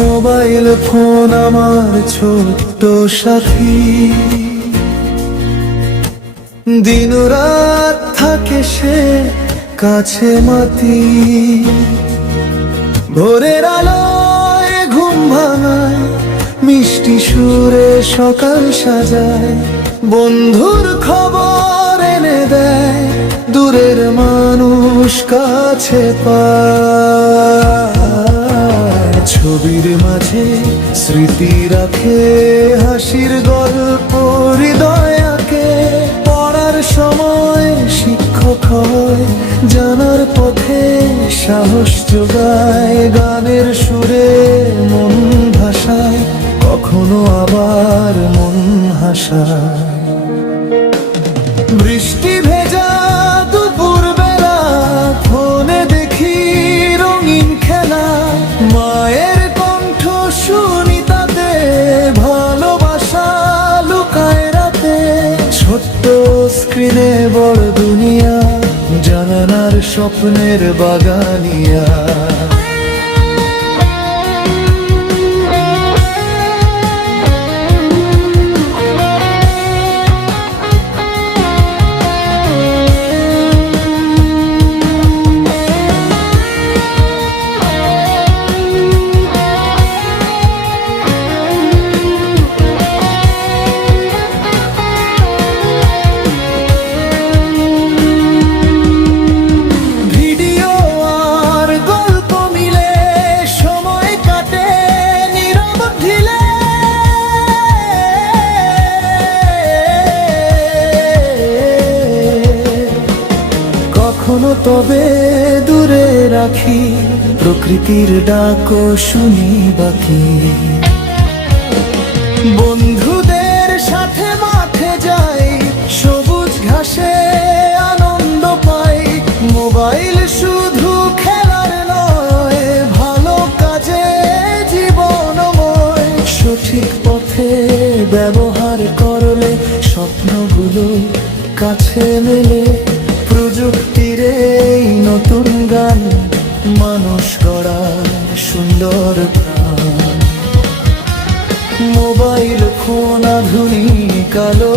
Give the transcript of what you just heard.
Mobile phone আমার ছোট্ট সাথী, দিন রাত থাকে সে কাছে মাতি। ভোরের আলোয় ঘুম ভাঙায়, মিষ্টি সুরে সকাল সাজায়, বন্ধুর খবর এনে দেয়, দূরের মানুষ কাছে পায়। ছবির মাঝে স্মৃতি রাখে, হাসির গল্প হৃদয় আঁকে। পড়ার সময় শিক্ষক হয়, জানার পথে সাহস যোগায়। গানের সুরে মন ভাসায়, কখনো আবার মন হাসায়। বৃষ্টি ভেজা দুপুর বেলা, ফোনে দেখি রঙিন খেলা। মায়ের কণ্ঠ শুনি তাতে, ভালোবাসা লুকায় রাতে। ছোট্ট স্ক্রিনে বড় দুনিয়া, জানানার স্বপ্নের বাগানিয়া। কখনো তবে দূরে রাখি, প্রকৃতির ডাকও শুনি বাকি। বন্ধুদের সাথে মাঠে যাই, সবুজ ঘাসে আনন্দ পাই। মোবাইল শুধু খেলার নয়, ভালো কাজে জীবনময়। সঠিক পথে ব্যবহার করলে স্বপ্নগুলো কাছে মেলে। প্রযুক্তির এই নতুন গান, মানুষ গড়ার সুন্দর প্রাণ। মোবাইল ফোন আধুনিক আলো